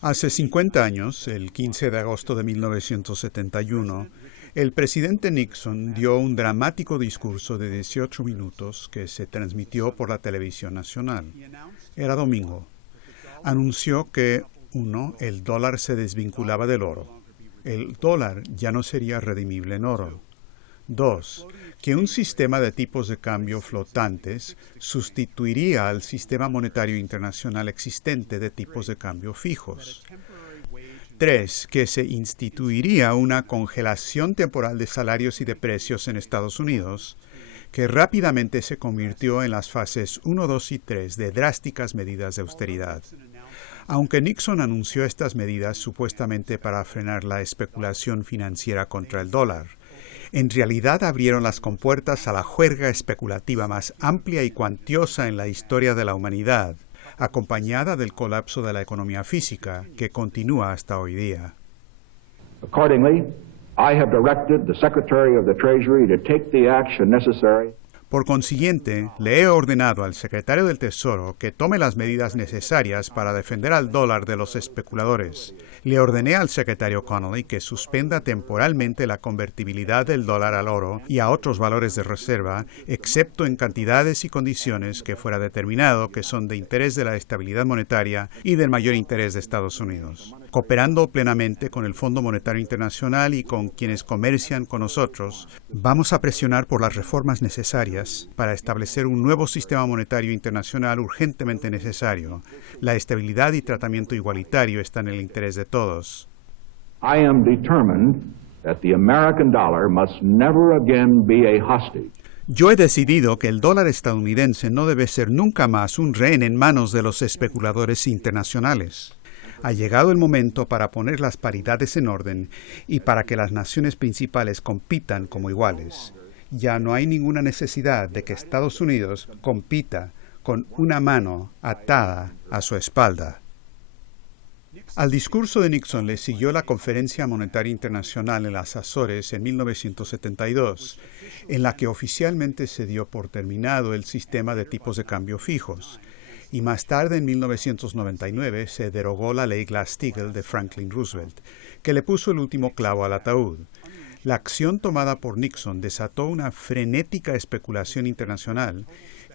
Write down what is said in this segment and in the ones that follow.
Hace 50 años, el 15 de agosto de 1971, el presidente Nixon dio un dramático discurso de 18 minutos que se transmitió por la televisión nacional. Era domingo. Anunció que, 1, el dólar se desvinculaba del oro. El dólar ya no sería redimible en oro. 2, que un sistema de tipos de cambio flotantes sustituiría al sistema monetario internacional existente de tipos de cambio fijos. 3, que se instituiría una congelación temporal de salarios y de precios en Estados Unidos, que rápidamente se convirtió en las fases 1, 2 y 3 de drásticas medidas de austeridad. Aunque Nixon anunció estas medidas supuestamente para frenar la especulación financiera contra el dólar, en realidad abrieron las compuertas a la juerga especulativa más amplia y cuantiosa en la historia de la humanidad, acompañada del colapso de la economía física, que continúa hasta hoy día. Accordingly, I have directed the Secretary of the Treasury to take the action necessary. Por consiguiente, le he ordenado al secretario del Tesoro que tome las medidas necesarias para defender al dólar de los especuladores. Le ordené al secretario Connolly que suspenda temporalmente la convertibilidad del dólar al oro y a otros valores de reserva, excepto en cantidades y condiciones que fuera determinado que son de interés de la estabilidad monetaria y del mayor interés de Estados Unidos. Cooperando plenamente con el Fondo Monetario Internacional y con quienes comercian con nosotros, vamos a presionar por las reformas necesarias para establecer un nuevo sistema monetario internacional urgentemente necesario. La estabilidad y tratamiento igualitario están en el interés de todos. I am determined that the American dollar must never again be a hostage. Yo he decidido que el dólar estadounidense no debe ser nunca más un rehén en manos de los especuladores internacionales. Ha llegado el momento para poner las paridades en orden y para que las naciones principales compitan como iguales. Ya no hay ninguna necesidad de que Estados Unidos compita con una mano atada a su espalda. Al discurso de Nixon le siguió la Conferencia Monetaria Internacional en las Azores en 1972, en la que oficialmente se dio por terminado el sistema de tipos de cambio fijos. Y más tarde, en 1999, se derogó la ley Glass-Steagall de Franklin Roosevelt, que le puso el último clavo al ataúd. La acción tomada por Nixon desató una frenética especulación internacional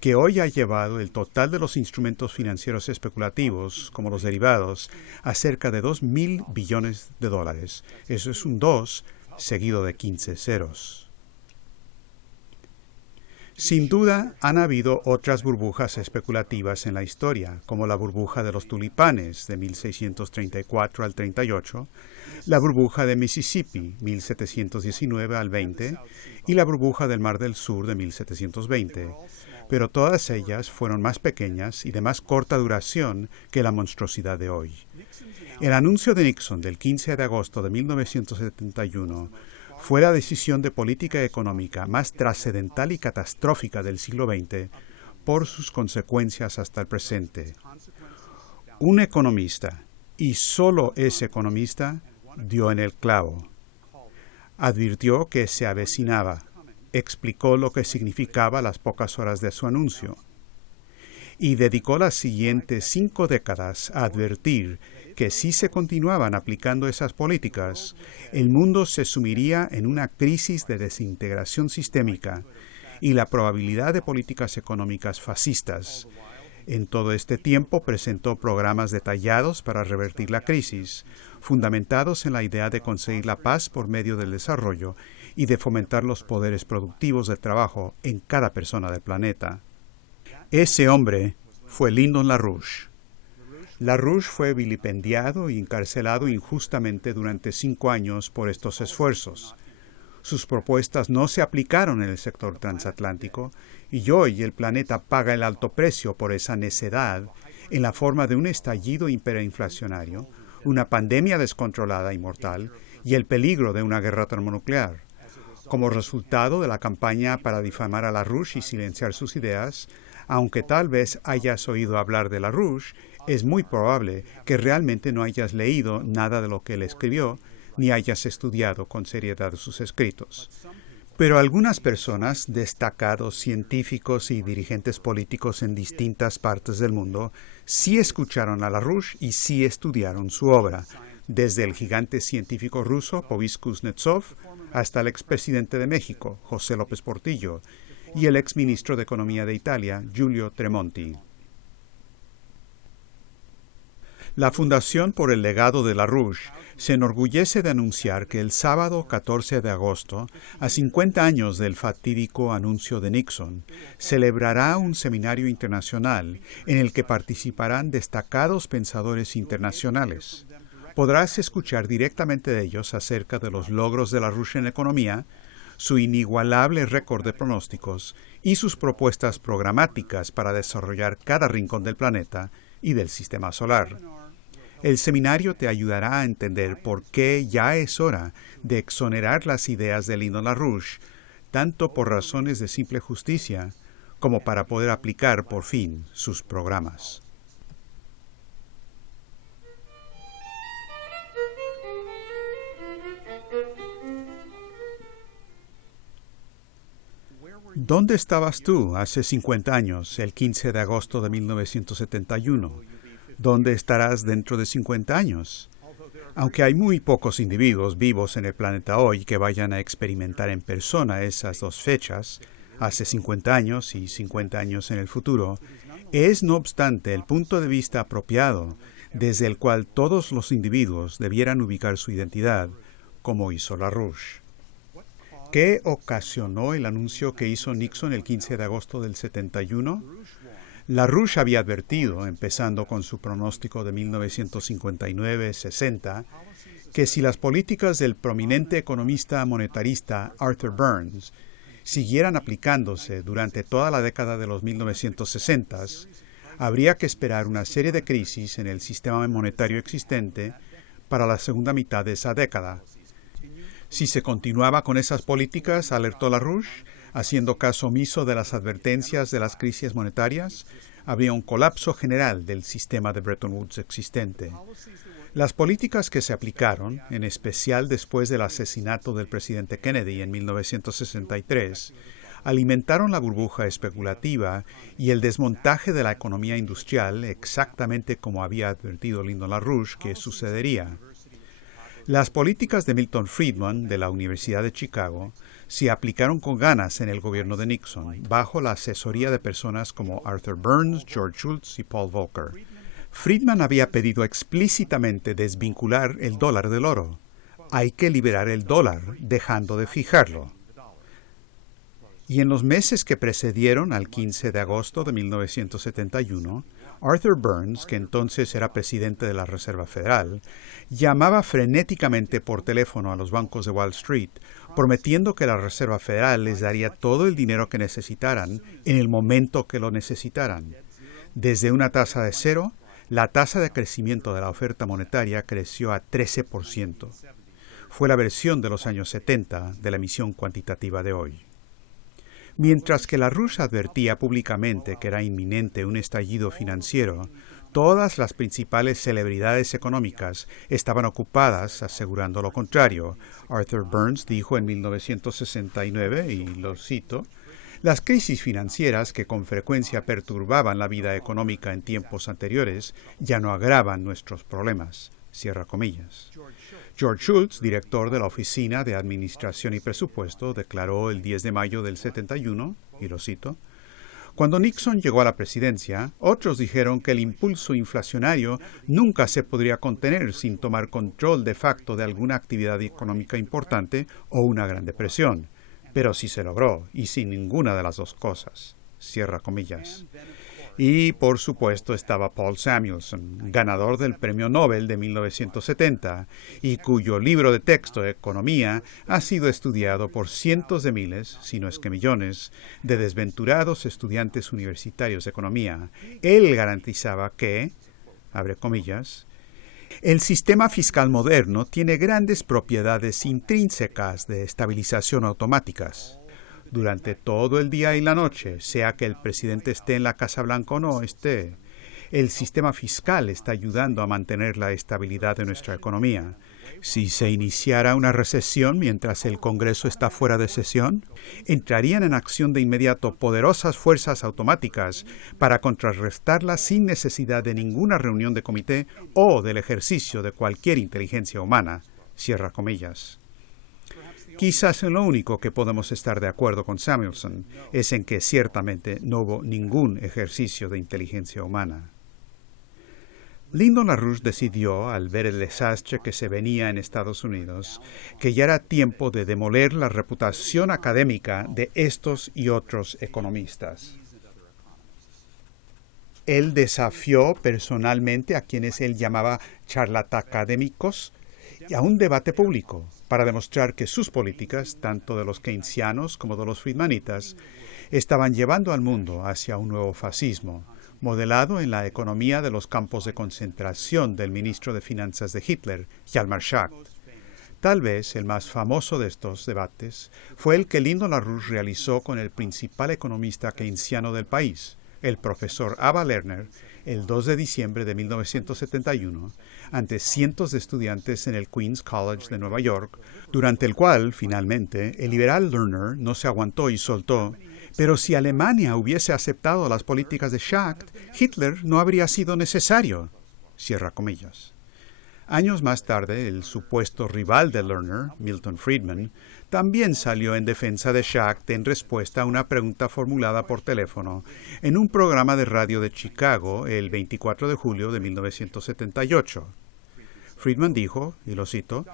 que hoy ha llevado el total de los instrumentos financieros especulativos, como los derivados, a cerca de 2.000 billones de dólares. Eso es un 2 seguido de 15 ceros. Sin duda, han habido otras burbujas especulativas en la historia, como la burbuja de los tulipanes de 1634 al 38, la burbuja de Mississippi 1719 al 20 y la burbuja del Mar del Sur de 1720. Pero todas ellas fueron más pequeñas y de más corta duración que la monstruosidad de hoy. El anuncio de Nixon del 15 de agosto de 1971 fue la decisión de política económica más trascendental y catastrófica del siglo XX por sus consecuencias hasta el presente. Un economista, y solo ese economista, dio en el clavo. Advirtió que se avecinaba, explicó lo que significaba a las pocas horas de su anuncio, y dedicó las siguientes 5 décadas a advertir que si se continuaban aplicando esas políticas, el mundo se sumiría en una crisis de desintegración sistémica y la probabilidad de políticas económicas fascistas. En todo este tiempo presentó programas detallados para revertir la crisis, fundamentados en la idea de conseguir la paz por medio del desarrollo y de fomentar los poderes productivos del trabajo en cada persona del planeta. Ese hombre fue Lyndon LaRouche. LaRouche fue vilipendiado y encarcelado injustamente durante 5 años por estos esfuerzos. Sus propuestas no se aplicaron en el sector transatlántico y hoy el planeta paga el alto precio por esa necedad en la forma de un estallido hiperinflacionario, una pandemia descontrolada y mortal y el peligro de una guerra termonuclear. Como resultado de la campaña para difamar a LaRouche y silenciar sus ideas, aunque tal vez hayas oído hablar de LaRouche, es muy probable que realmente no hayas leído nada de lo que él escribió, ni hayas estudiado con seriedad sus escritos. Pero algunas personas, destacados científicos y dirigentes políticos en distintas partes del mundo, sí escucharon a LaRouche y sí estudiaron su obra, desde el gigante científico ruso Boris Kuznetsov hasta el expresidente de México, José López Portillo, y el exministro de Economía de Italia, Giulio Tremonti. La Fundación por el Legado de LaRouche se enorgullece de anunciar que el sábado 14 de agosto, a 50 años del fatídico anuncio de Nixon, celebrará un seminario internacional en el que participarán destacados pensadores internacionales. Podrás escuchar directamente de ellos acerca de los logros de LaRouche en economía, su inigualable récord de pronósticos y sus propuestas programáticas para desarrollar cada rincón del planeta y del sistema solar. El seminario te ayudará a entender por qué ya es hora de exonerar las ideas de Lino LaRouche, tanto por razones de simple justicia como para poder aplicar por fin sus programas. ¿Dónde estabas tú hace 50 años, el 15 de agosto de 1971? ¿Dónde estarás dentro de 50 años? Aunque hay muy pocos individuos vivos en el planeta hoy que vayan a experimentar en persona esas dos fechas, hace 50 años y 50 años en el futuro, es no obstante el punto de vista apropiado desde el cual todos los individuos debieran ubicar su identidad, como hizo LaRouche. ¿Qué ocasionó el anuncio que hizo Nixon el 15 de agosto del 71? LaRouche había advertido, empezando con su pronóstico de 1959-60, que si las políticas del prominente economista monetarista Arthur Burns siguieran aplicándose durante toda la década de los 1960s, habría que esperar una serie de crisis en el sistema monetario existente para la segunda mitad de esa década. Si se continuaba con esas políticas, alertó LaRouche, haciendo caso omiso de las advertencias de las crisis monetarias, habría un colapso general del sistema de Bretton Woods existente. Las políticas que se aplicaron, en especial después del asesinato del presidente Kennedy en 1963, alimentaron la burbuja especulativa y el desmontaje de la economía industrial, exactamente como había advertido Lino LaRouche que sucedería. Las políticas de Milton Friedman, de la Universidad de Chicago, se aplicaron con ganas en el gobierno de Nixon, bajo la asesoría de personas como Arthur Burns, George Shultz y Paul Volcker. Friedman había pedido explícitamente desvincular el dólar del oro. Hay que liberar el dólar, dejando de fijarlo. Y en los meses que precedieron al 15 de agosto de 1971, Arthur Burns, que entonces era presidente de la Reserva Federal, llamaba frenéticamente por teléfono a los bancos de Wall Street, prometiendo que la Reserva Federal les daría todo el dinero que necesitaran en el momento que lo necesitaran. Desde una tasa de cero, la tasa de crecimiento de la oferta monetaria creció a 13%. Fue la versión de los años 70 de la emisión cuantitativa de hoy. Mientras que LaRouche advertía públicamente que era inminente un estallido financiero, todas las principales celebridades económicas estaban ocupadas asegurando lo contrario. Arthur Burns dijo en 1969, y lo cito, «Las crisis financieras que con frecuencia perturbaban la vida económica en tiempos anteriores ya no agravan nuestros problemas». Cierra comillas. George Shultz, director de la Oficina de Administración y Presupuesto, declaró el 10 de mayo del 71, y lo cito, «Cuando Nixon llegó a la presidencia, otros dijeron que el impulso inflacionario nunca se podría contener sin tomar control de facto de alguna actividad económica importante o una gran depresión. Pero sí se logró, y sin ninguna de las dos cosas». Cierra comillas. Y, por supuesto, estaba Paul Samuelson, ganador del Premio Nobel de 1970, y cuyo libro de texto, Economía, ha sido estudiado por cientos de miles, si no es que millones, de desventurados estudiantes universitarios de economía. Él garantizaba que, abre comillas, «el sistema fiscal moderno tiene grandes propiedades intrínsecas de estabilización automáticas. Durante todo el día y la noche, sea que el presidente esté en la Casa Blanca o no esté, el sistema fiscal está ayudando a mantener la estabilidad de nuestra economía. Si se iniciara una recesión mientras el Congreso está fuera de sesión, entrarían en acción de inmediato poderosas fuerzas automáticas para contrarrestarla sin necesidad de ninguna reunión de comité o del ejercicio de cualquier inteligencia humana. Cierra comillas. Quizás en lo único que podemos estar de acuerdo con Samuelson es en que ciertamente no hubo ningún ejercicio de inteligencia humana. Lyndon LaRouche decidió, al ver el desastre que se venía en Estados Unidos, que ya era tiempo de demoler la reputación académica de estos y otros economistas. Él desafió personalmente a quienes él llamaba charlatacadémicos y a un debate público para demostrar que sus políticas, tanto de los keynesianos como de los friedmanitas, estaban llevando al mundo hacia un nuevo fascismo, modelado en la economía de los campos de concentración del ministro de Finanzas de Hitler, Hjalmar Schacht. Tal vez el más famoso de estos debates fue el que Lyndon LaRouche realizó con el principal economista keynesiano del país, el profesor Ava Lerner, el 2 de diciembre de 1971, ante cientos de estudiantes en el Queens College de Nueva York, durante el cual, finalmente, el liberal Lerner no se aguantó y soltó: pero si Alemania hubiese aceptado las políticas de Schacht, Hitler no habría sido necesario. Cierra comillas. Años más tarde, el supuesto rival de Lerner, Milton Friedman, también salió en defensa de Schacht en respuesta a una pregunta formulada por teléfono en un programa de radio de Chicago el 24 de julio de 1978. Friedman dijo, y lo cito: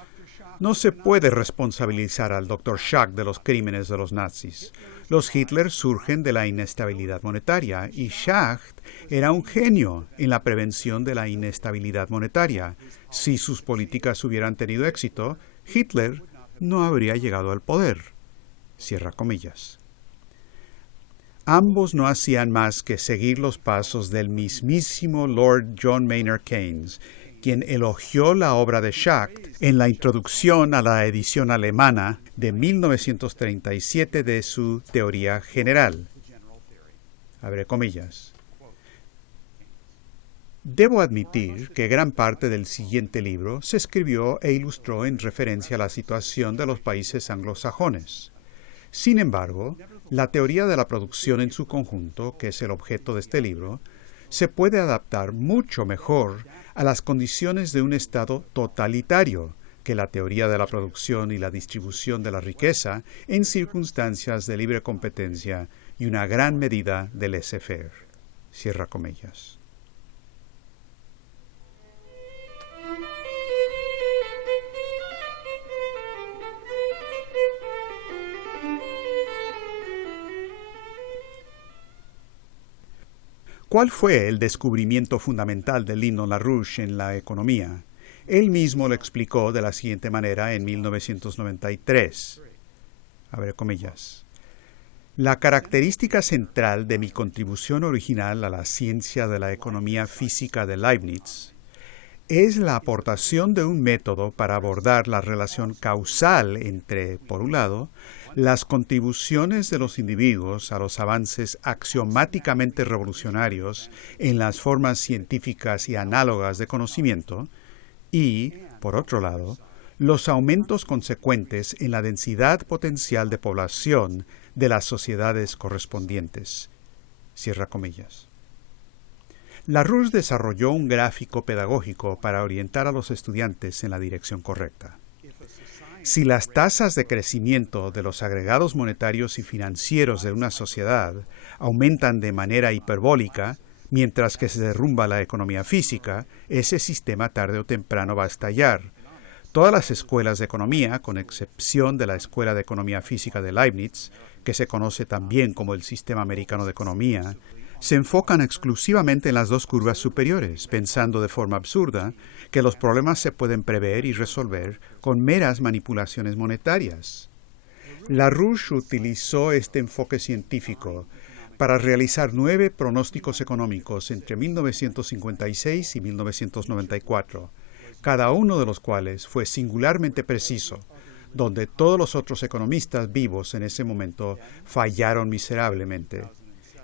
«No se puede responsabilizar al Dr. Schacht de los crímenes de los nazis. Los Hitler surgen de la inestabilidad monetaria y Schacht era un genio en la prevención de la inestabilidad monetaria. Si sus políticas hubieran tenido éxito, Hitler no habría llegado al poder». Cierra comillas. Ambos no hacían más que seguir los pasos del mismísimo Lord John Maynard Keynes, quien elogió la obra de Schacht en la introducción a la edición alemana de 1937 de su Teoría General. Abre comillas. Debo admitir que gran parte del siguiente libro se escribió e ilustró en referencia a la situación de los países anglosajones. Sin embargo, la teoría de la producción en su conjunto, que es el objeto de este libro, se puede adaptar mucho mejor a las condiciones de un Estado totalitario que la teoría de la producción y la distribución de la riqueza en circunstancias de libre competencia y una gran medida de laissez-faire. Cierra comillas. ¿Cuál fue el descubrimiento fundamental de Lyndon LaRouche en la economía? Él mismo lo explicó de la siguiente manera en 1993. Abre comillas. La característica central de mi contribución original a la ciencia de la economía física de Leibniz es la aportación de un método para abordar la relación causal entre, por un lado, las contribuciones de los individuos a los avances axiomáticamente revolucionarios en las formas científicas y análogas de conocimiento, y, por otro lado, los aumentos consecuentes en la densidad potencial de población de las sociedades correspondientes. Cierra comillas. LaRouche desarrolló un gráfico pedagógico para orientar a los estudiantes en la dirección correcta. Si las tasas de crecimiento de los agregados monetarios y financieros de una sociedad aumentan de manera hiperbólica, mientras que se derrumba la economía física, ese sistema tarde o temprano va a estallar. Todas las escuelas de economía, con excepción de la Escuela de Economía Física de Leibniz, que se conoce también como el Sistema Americano de Economía, se enfocan exclusivamente en las dos curvas superiores, pensando de forma absurda que los problemas se pueden prever y resolver con meras manipulaciones monetarias. LaRouche utilizó este enfoque científico para realizar 9 pronósticos económicos entre 1956 y 1994, cada uno de los cuales fue singularmente preciso, donde todos los otros economistas vivos en ese momento fallaron miserablemente.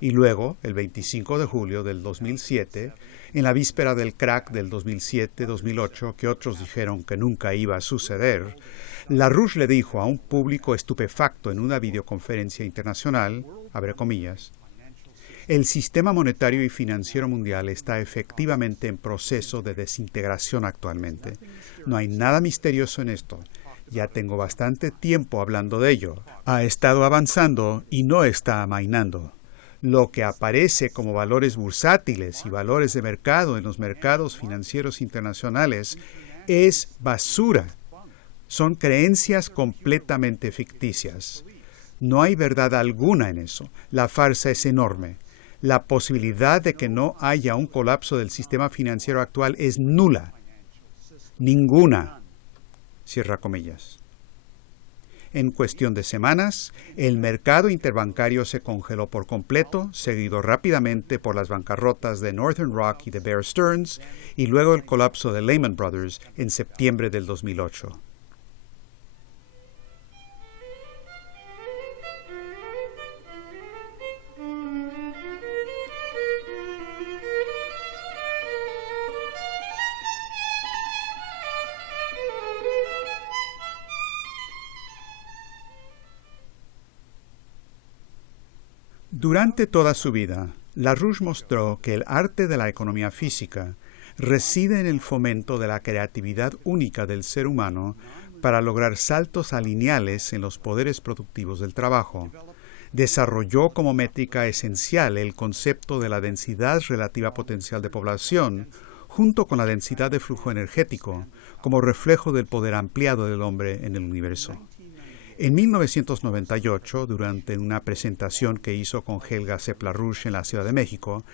Y luego, el 25 de julio del 2007, en la víspera del crack del 2007-2008, que otros dijeron que nunca iba a suceder, LaRouche le dijo a un público estupefacto en una videoconferencia internacional, abre comillas, el sistema monetario y financiero mundial está efectivamente en proceso de desintegración actualmente. No hay nada misterioso en esto. Ya tengo bastante tiempo hablando de ello. Ha estado avanzando y no está amainando. Lo que aparece como valores bursátiles y valores de mercado en los mercados financieros internacionales es basura. Son creencias completamente ficticias. No hay verdad alguna en eso. La farsa es enorme. La posibilidad de que no haya un colapso del sistema financiero actual es nula. Ninguna. Cierra comillas. En cuestión de semanas, el mercado interbancario se congeló por completo, seguido rápidamente por las bancarrotas de Northern Rock y de Bear Stearns, y luego el colapso de Lehman Brothers en septiembre del 2008. Durante toda su vida, LaRouche mostró que el arte de la economía física reside en el fomento de la creatividad única del ser humano para lograr saltos alineales en los poderes productivos del trabajo. Desarrolló como métrica esencial el concepto de la densidad relativa potencial de población, junto con la densidad de flujo energético, como reflejo del poder ampliado del hombre en el universo. En 1998, durante una presentación que hizo con Helga Sepp-LaRouche en la Ciudad de México,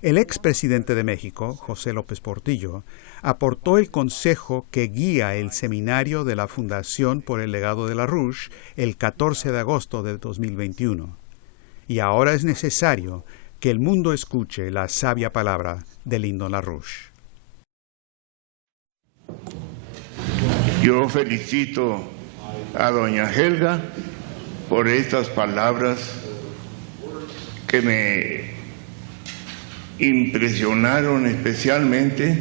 el expresidente de México, José López Portillo, aportó el consejo que guía el seminario de la Fundación por el Legado de LaRouche el 14 de agosto de 2021. Y ahora es necesario que el mundo escuche la sabia palabra de Lyndon LaRouche. Yo felicito a doña Helga por estas palabras que me impresionaron especialmente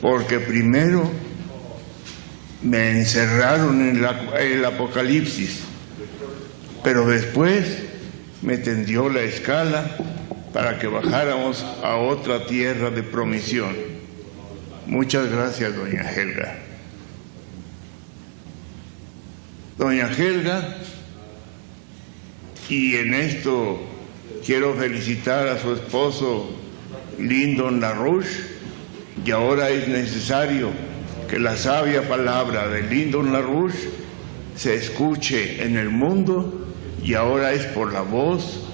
porque primero me encerraron en el Apocalipsis, pero después me tendió la escala para que bajáramos a otra tierra de promisión. Muchas gracias, doña Helga. Doña Helga, y en esto quiero felicitar a su esposo Lyndon LaRouche, y ahora es necesario que la sabia palabra de Lyndon LaRouche se escuche en el mundo, y ahora es por la voz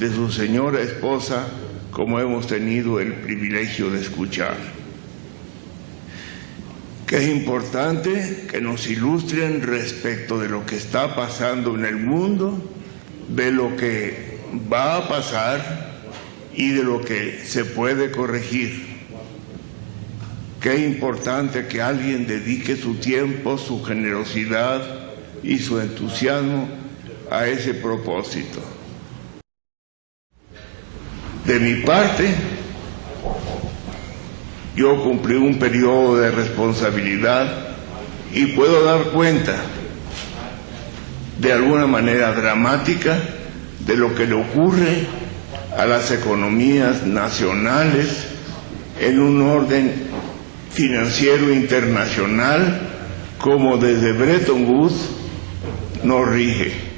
de su señora esposa como hemos tenido el privilegio de escuchar. Que es importante que nos ilustren respecto de lo que está pasando en el mundo, de lo que va a pasar y de lo que se puede corregir. Qué importante que alguien dedique su tiempo, su generosidad y su entusiasmo a ese propósito. De mi parte, yo cumplí un periodo de responsabilidad y puedo dar cuenta de alguna manera dramática de lo que le ocurre a las economías nacionales en un orden financiero internacional como desde Bretton Woods nos rige.